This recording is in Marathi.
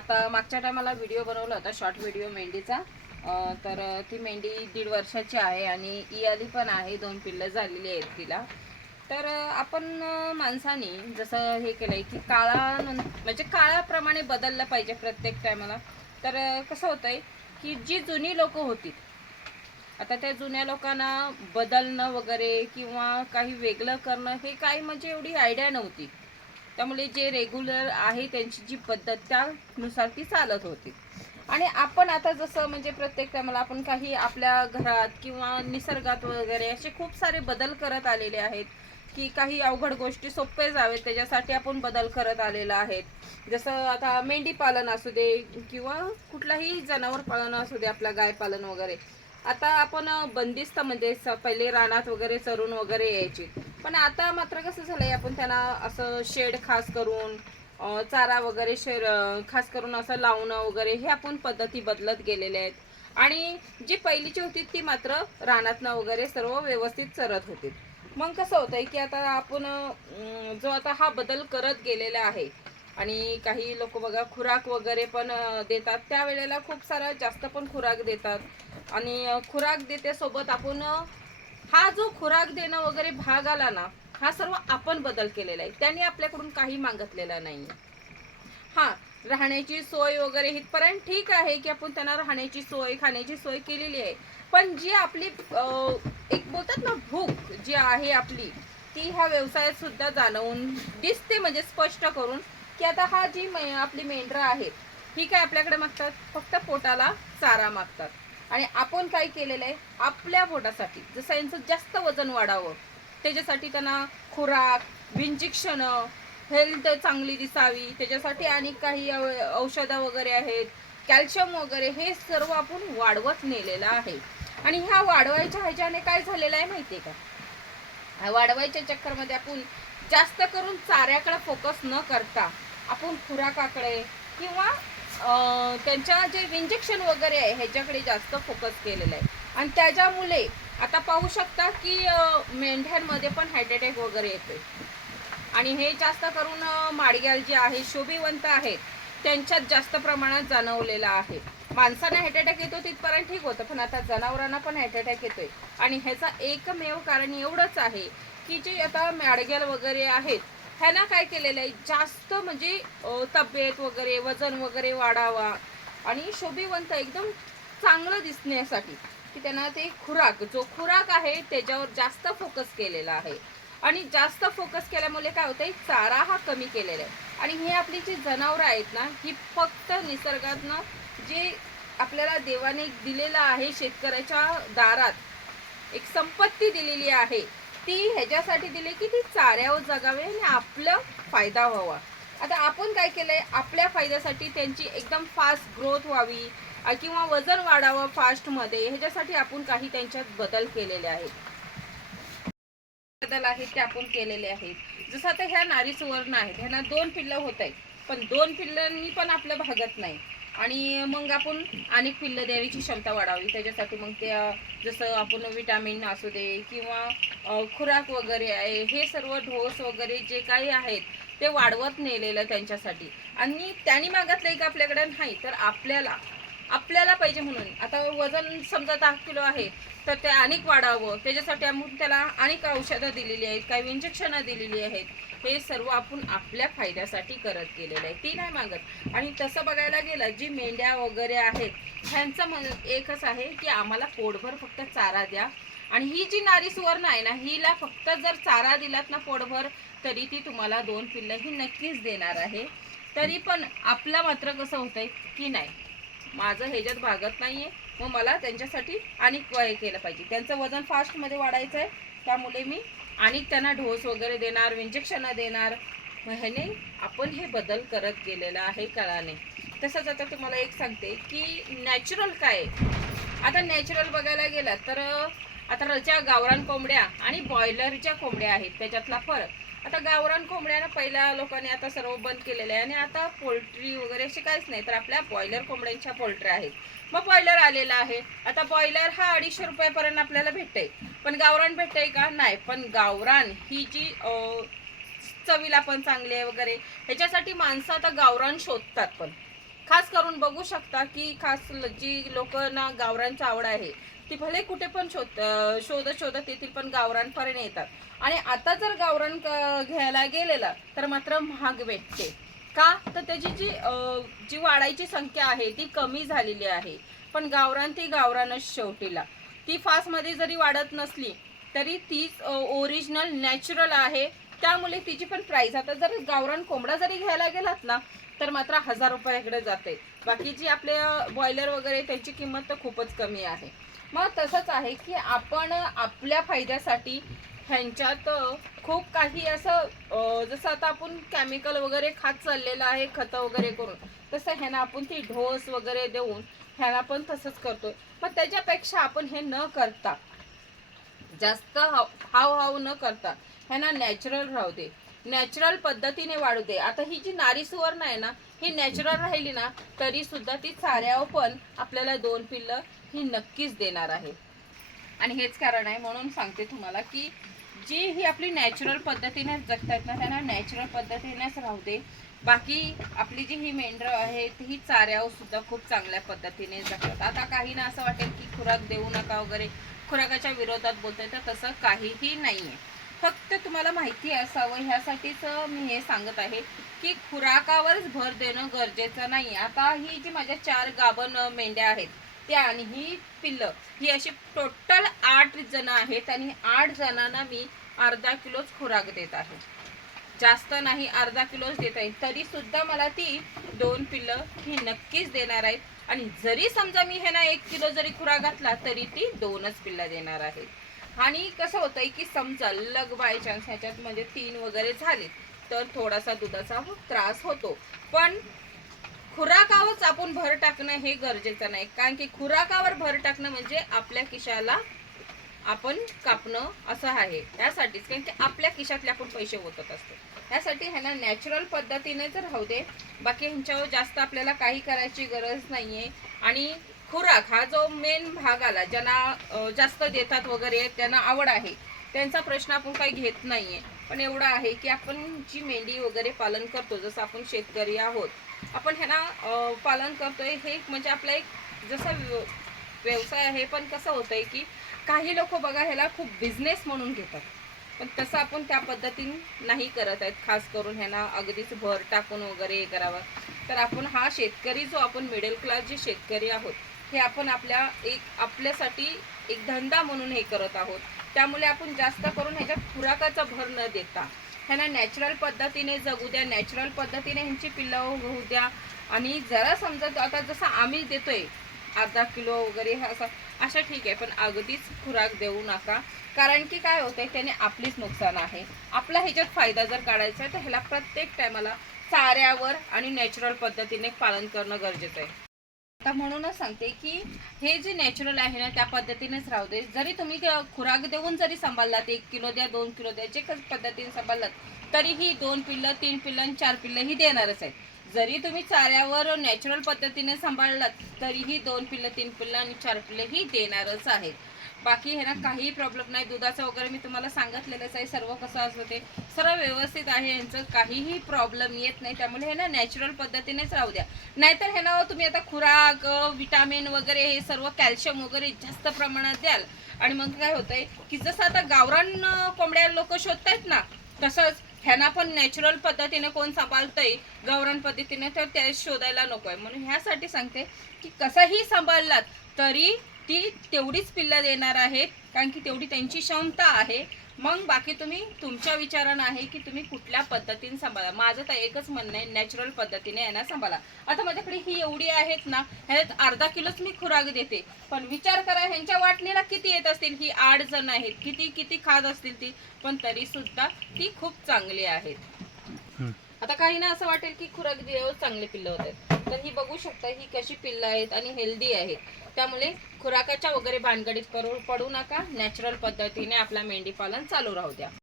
आता मागच्या टायमाला व्हिडिओ बनवला होता शॉर्ट व्हिडिओ मेंढीचा. तर ती मेंढी दीड वर्षाची आहे आणि इयाली पण आहे दोन पिल्लं झालेली आहेत तिला. तर आपण माणसाने जसं हे केलंय की काळान म्हणजे काळाप्रमाणे बदललं पाहिजे प्रत्येक टायमाला. तर कसं कसं होतंय की जी जुनी लोक होती आता त्या जुन्या लोकांना बदलणं वगैरे किंवा काही वेगळं करणं हे काही म्हणजे एवढी आयडिया नव्हती. त्यामुळे जे रेग्युलर आहे त्यांची जी पद्धत त्यानुसार ती चालत होती. आणि आपण आता जसं म्हणजे प्रत्येक टायमाला आपण काही आपल्या घरात किंवा निसर्गात वगैरे असे खूप सारे बदल करत आलेले आहेत की काही अवघड गोष्टी सोपे जावेत त्याच्यासाठी आपण बदल करत आलेला आहेत जसं आता मेंढी पालन असू दे किंवा कुठलाही जनावर पालन असू दे आपला गाय पालन वगैरे. आता आपण बंदिस्त म्हणजे स- पहिले रानात वगैरे चरून वगैरे यायचे. पण आता मात्र कसं झालंय आपण त्यांना असं शेड खास करून चारा वगैरे शेड खास करून असं लावणं वगैरे हे आपण पद्धती बदलत गेलेले आहेत. आणि जी पहिलीची होती ती मात्र रानातनं वगैरे सर्व व्यवस्थित चरत होती. मग कसं होतंय की आता आपण जो आता हा बदल करत गेलेला आहे आणि काही लोक बघा खुराक वगैरे पण देतात. त्यावेळेला खूप सारा जास्त पण खुराक देतात. आणि खुराक देते सोबत आपण हा जो खुराक देणं वगैरे भाग आला ना हा सर्व आपण बदल केलेला आहे. त्यांनी आपल्याकडून काही मागितलेला नाही हां राहण्याची सोय वगैरे इथपर्यंत ठीक आहे की आपण त्यांना राहण्याची सोय खाण्याची सोय केलेली आहे. पण जी आपली एक बोलतात ना भूक जी आहे आपली ती ह्या व्यवसायात सुद्धा जाणवून दिसते म्हणजे स्पष्ट करून की आता हा जी मे- आपली मेंढरा आहे ही काय आपल्याकडे मागतात? फक्त पोटाला चारा मागतात. आणि आपण काय केलेलं आहे आपल्या पोटासाठी जसं यांचं जास्त वजन वाढावं त्याच्यासाठी त्यांना खुराक इंजेक्शनं हेल्थ चांगली दिसावी त्याच्यासाठी आणि काही औषधं वगैरे आहेत कॅल्शियम वगैरे हे सर्व आपण वाढवत नेलेलं आहे. आणि ह्या वाढवायच्या ह्याच्याने काय झालेलं आहे माहिती आहे का? वाढवायच्या चक्करमध्ये आपण जास्त करून चाऱ्याकडे फोकस न करता आपण खुराकाकडे किंवा त्यांच्या जे इंजेक्शन वगैरे आहे ह्याच्याकडे जास्त फोकस केलेलं आहे. आणि त्याच्यामुळे आता पाहू शकता की मेंढ्यांमध्ये पण हार्ट अटॅक वगैरे येतोय. आणि हे जास्त करून माडग्याल जे आहे शोभिवंत आहेत त्यांच्यात जास्त प्रमाणात जाणवलेलं आहे. माणसांना हार्ट अटॅक येतो तिथपर्यंत ठीक होतं पण आता जनावरांना पण हार्ट अटॅक येतोय. आणि ह्याचा एकमेव कारण एवढंच आहे की जे आता माडग्याल वगैरे आहेत ह्यांना काय केलेलं आहे? जास्त म्हणजे तब्येत वगैरे वजन वगैरे वाढावा आणि शोभिवंत एकदम चांगलं दिसण्यासाठी की त्यांना ते खुराक जो खुराक आहे त्याच्यावर जास्त फोकस केलेला आहे. आणि जास्त फोकस केल्यामुळे काय होतंय? चारा हा कमी केलेला आहे. आणि हे आपली जी जनावरं आहेत ना ही फक्त निसर्गातनं जे आपल्याला देवाने दिलेलं आहे शेतकऱ्याच्या दारात एक संपत्ती दिलेली आहे ती ह्याच्यासाठी दिली की ती चाऱ्यावर जगावे आणि आपलं फायदा व्हावा. आता आपण काय केलंय? आपल्या फायद्यासाठी त्यांची एकदम फास्ट ग्रोथ व्हावी किंवा वजन वाढावं फास्टमध्ये ह्याच्यासाठी आपण काही त्यांच्यात बदल केलेले आहेत. बदल आहेत ते आपण केलेले आहेत. जसं आता ह्या नारी सुवर्ण आहेत ह्यांना दोन पिल्लं होत आहेत पण दोन पिल्लांनी पण आपलं भागत नाही. आणि मग आपण अनेक पिल्लं देण्याची क्षमता वाढावी. त्याच्यासाठी मग ते जसं आपण विटामिन असू दे किंवा खुराक वगैरे आहे हे सर्व ढोस वगैरे जे काही आहेत ते वाढवत नेलेलं त्यांच्यासाठी. आणि त्यांनी मागितलंय का आपल्याकडे? नाही. तर आपल्याला आपल्याला पाहिजे म्हणून. आता वजन समजा दहा किलो आहे तर ते अनेक वाढावं. त्याच्यासाठी आपण त्याला अनेक औषधं दिलेली आहेत काही इंजेक्शनं दिलेली आहेत. हे सर्व आपण आपल्या फायद्यासाठी करत गेलेलं आहे. ती नाही मागत. आणि तसं बघायला गेलं जी मेंढ्या वगैरे आहेत ह्यांचं म्हण एकच आहे की आम्हाला पोटभर फक्त चारा द्या. आणि ही जी नारी सुवर्ण आहे ना हिला फक्त जर चारा दिलात ना पोटभर तरी ती तुम्हाला दोन पिल्लं ही नक्कीच देणार आहे. तरी पण आपलं मात्र कसं होतंय की नाही? माझं ह्याच्यात भागत नाही आहे मग मला त्यांच्यासाठी आणि हे केलं पाहिजे. त्यांचं वजन फास्टमध्ये वाढायचं आहे त्यामुळे मी आणि त्यांना ढोस वगैरे देणार इंजेक्शन देणार. मग ह्याने आपण हे बदल करत गेलेलं आहे काळाने. तसंच आता तुम्हाला एक सांगते की नॅचरल काय? आहे? आता नॅचरल बघायला गेला तर आता ज्या गावरान कोंबड्या आणि बॉयलरच्या कोंबड्या आहेत त्याच्यातला फरक. आता गावरान कोंबड्यानं पहिल्या लोकांनी आता सर्व बंद केलेलं आहे. आणि आता पोल्ट्री वगैरे असे काहीच नाही तर आपल्या बॉयलर कोंबड्यांच्या पोल्ट्री आहेत. मग बॉयलर आलेला आहे. आता बॉयलर हा अडीचशे रुपयापर्यंत आपल्याला भेटते पण गावरान भेटते का? नाही. पण गावरान ही जी चवीला पण चांगली आहे वगैरे ह्याच्यासाठी माणसं आता गावरान शोधतात पण. खास करून बघू शकता की खास जी लोकांना गावरांची आवड आहे ती भले कुठे पण शोध शोधत शोधत येतील पण गावरानपर्यंत येतात आणि आता जर गावरान घ्यायला गेलेला तर मात्र महाग भेटते. का? तर त्याची जी जी वाढायची संख्या आहे ती कमी झालेली आहे. पण गावरान ती गावरानच शेवटीला. ती फास्टमध्ये जरी वाढत नसली तरी तीच ओरिजिनल नॅचरल आहे. त्यामुळे तिची पण प्राईज आता जर गावरान कोंबडा जरी घ्यायला गेलात ना तर मात्र हजार रुपयाकडे जाते. बाकी जी आपले बॉयलर वगैरे त्यांची किंमत तर खूपच कमी आहे. मग तसंच आहे की आपण आपल्या फायद्यासाठी ह्यांच्यात खूप काही असं जसं आता आपण केमिकल वगैरे खात चाललेलं आहे खतं वगैरे करून तसं ह्यांना आपण ती ढोस वगैरे देऊन ह्यांना पण तसंच करतोय. मग त्याच्यापेक्षा आपण हे न करता जास्त हाव हाव हाव न करता ह्यांना नॅचरल राहू दे. नॅचरल पद्धतीने वाढू दे. आता ही जी नारी सुवर्ण आहे ना ही नॅचरल राहिली ना तरी सुद्धा ती चाऱ्यावर पण आपल्याला दोन पिल्लं ही नक्कीच देणार आहे. आणि हेच कारण आहे म्हणून सांगते तुम्हाला की जी ही आपली नॅचरल पद्धतीने जगतात ना त्यांना नॅचरल पद्धतीनेच राहू दे. बाकी आपली जी ही मेंढरं आहेत ही चाऱ्यावर सुद्धा खूप चांगल्या पद्धतीने जगतात. आता काही ना असं वाटेल की खुराक देऊ नका वगैरे खुराकाच्या विरोधात बोलतोय तर तसं काहीही नाही आहे फक्त तुम्हाला माहिती असावं ह्यासाठीच मी हे सांगत आहे की खुराकावरच भर देणं गरजेचं नाही आता ही जी माझ्या चार गाभण मेंढ्या आहेत त्या आणि ही पिल्लं. ही अशी टोटल आठ जण आहेत आणि आठ जणांना मी अर्धा किलोच खुराक देत आहे. जास्त नाही अर्धा किलोच देत आहे. तरी सुद्धा मला ती दोन पिल्लं ही नक्कीच देणार आहेत. आणि जरी समजा मी ह्यांना एक किलो जरी खुराक घातला तरी ती दोनच पिल्लं देणार आहेत. आणि कसं होतंय की समजा लग बाय चान्स ह्याच्यात म्हणजे तीन वगैरे झाले तर थोडासा दुधाचा त्रास होतो. पण खुराकावरच आपण भर टाकणं हे गरजेचं नाही. कारण की खुराकावर भर टाकणं म्हणजे आपल्या खिशाला आपण कापणं असं आहे. त्यासाठीच कारण की आपल्या खिशातले आपण पैसे ओतत असतो. त्यासाठी ह्यांना नॅचरल पद्धतीने जर राहू दे. बाकी ह्यांच्यावर जास्त आपल्याला काही करायची गरज नाही आहे आणि खुराक हा जो मेन भाग आला ज्यांना जास्त देतात वगैरे त्यांना आवड आहे त्यांचा प्रश्न आपण काही घेत नाही आहे पण एवढं आहे की आपण जी मेंढी वगैरे पालन करतो जसं आपण शेतकरी आहोत आपण ह्यांना पालन करतोय. हे एक म्हणजे आपला एक जसं व्यवसाय आहे पण कसं होतंय की काही लोक बघा ह्याला खूप बिझनेस म्हणून घेतात. पण तसं आपण त्या पद्धतीने नाही करत आहेत. खास करून ह्यांना अगदीच भर टाकून वगैरे हे करावं. तर आपण हा शेतकरी जो आपण मिडल क्लास जे शेतकरी आहोत हे आपण आपल्या एक आपल्यासाठी एक धंदा म्हणून हे करत आहोत. त्यामुळे आपण जास्त करून ह्याच्यात खुराकाचा भर न देता ह्यांना नॅचरल पद्धतीने जगू द्या नॅचरल पद्धतीने ह्यांची पिल्लं होऊ द्या. आणि जरा समजत आता जसं आम्ही देतोय अर्धा किलो वगैरे असं अशा ठीक आहे पण अगदीच खुराक देऊ नका. कारण की काय होतंय त्याने आपलीच नुकसान आहे. आपला ह्याच्यात फायदा जर काढायचा आहे तर ह्याला प्रत्येक टायमाला चाऱ्यावर आणि नॅचरल पद्धतीने पालन करणं गरजेचं आहे. आता म्हणूनच सांगते की हे जे नॅचरल आहे ना त्या पद्धतीनेच राहू दे. जरी तुम्ही खुराक देऊन जरी सांभाळलात एक किलो द्या दोन किलो द्या जे काही पद्धतीने सांभाळलात तरीही दोन पिल्लं तीन पिल्लं आणि चार पिल्लं ही देणारच आहेत. जरी तुम्ही चाऱ्यावर नॅचरल पद्धतीने सांभाळलात तरीही दोन पिल्लं तीन पिल्लं आणि चार पिल्लं ही देणारच आहेत. बाकी हे ना काही प्रॉब्लेम नाही. दुधाचं वगैरे मी तुम्हाला सांगितलेलंच आहे. सर्व कसं असतं ते सर्व व्यवस्थित आहे. यांचं काहीही प्रॉब्लेम येत नाही. त्यामुळे हे ना नॅचरल पद्धतीनेच राहू द्या. नाहीतर हे ना तुम्ही आता खुराक विटामिन वगैरे हे सर्व कॅल्शियम वगैरे जास्त प्रमाणात द्याल. आणि मग काय होतंय की जसं आता गावरान कोंबड्या लोक शोधतायत ना तसंच ह्यांना पण नॅचरल पद्धतीने कोण सांभाळतंय गावरान पद्धतीने तर ते शोधायला नको आहे. म्हणून ह्यासाठी सांगते की कसंही सांभाळलात तरी ती तेवढीच पिल्लं देणार आहेत कारण की तेवढी त्यांची क्षमता आहे. मग बाकी तुम्ही तुमच्या विचारानं आहे की तुम्ही कुठल्या पद्धतीने सांभाळा. माझं तर एकच म्हणणं आहे नॅचरल पद्धतीने यांना सांभाळा. आता माझ्याकडे ही एवढी आहेत ना ह्याच्यात अर्धा किलोच मी खुराक देते. पण विचार करा ह्यांच्या वाटणीला किती येत असतील? ही आठ जण आहेत. किती किती खात असतील ती? पण तरी सुद्धा ती खूप चांगली आहेत. आता काही ना असं वाटेल की खुराक दिल्यावर चांगले पिल्लं होत. आहेत तर ही बघू शकता ही कशी पिल्लं आहेत आणि हेल्दी आहेत. त्यामुळे खुराकाच्या वगैरे भानगडीत पडू पडू नका. नॅचरल पद्धतीने आपला मेंढी पालन चालू राहू द्या.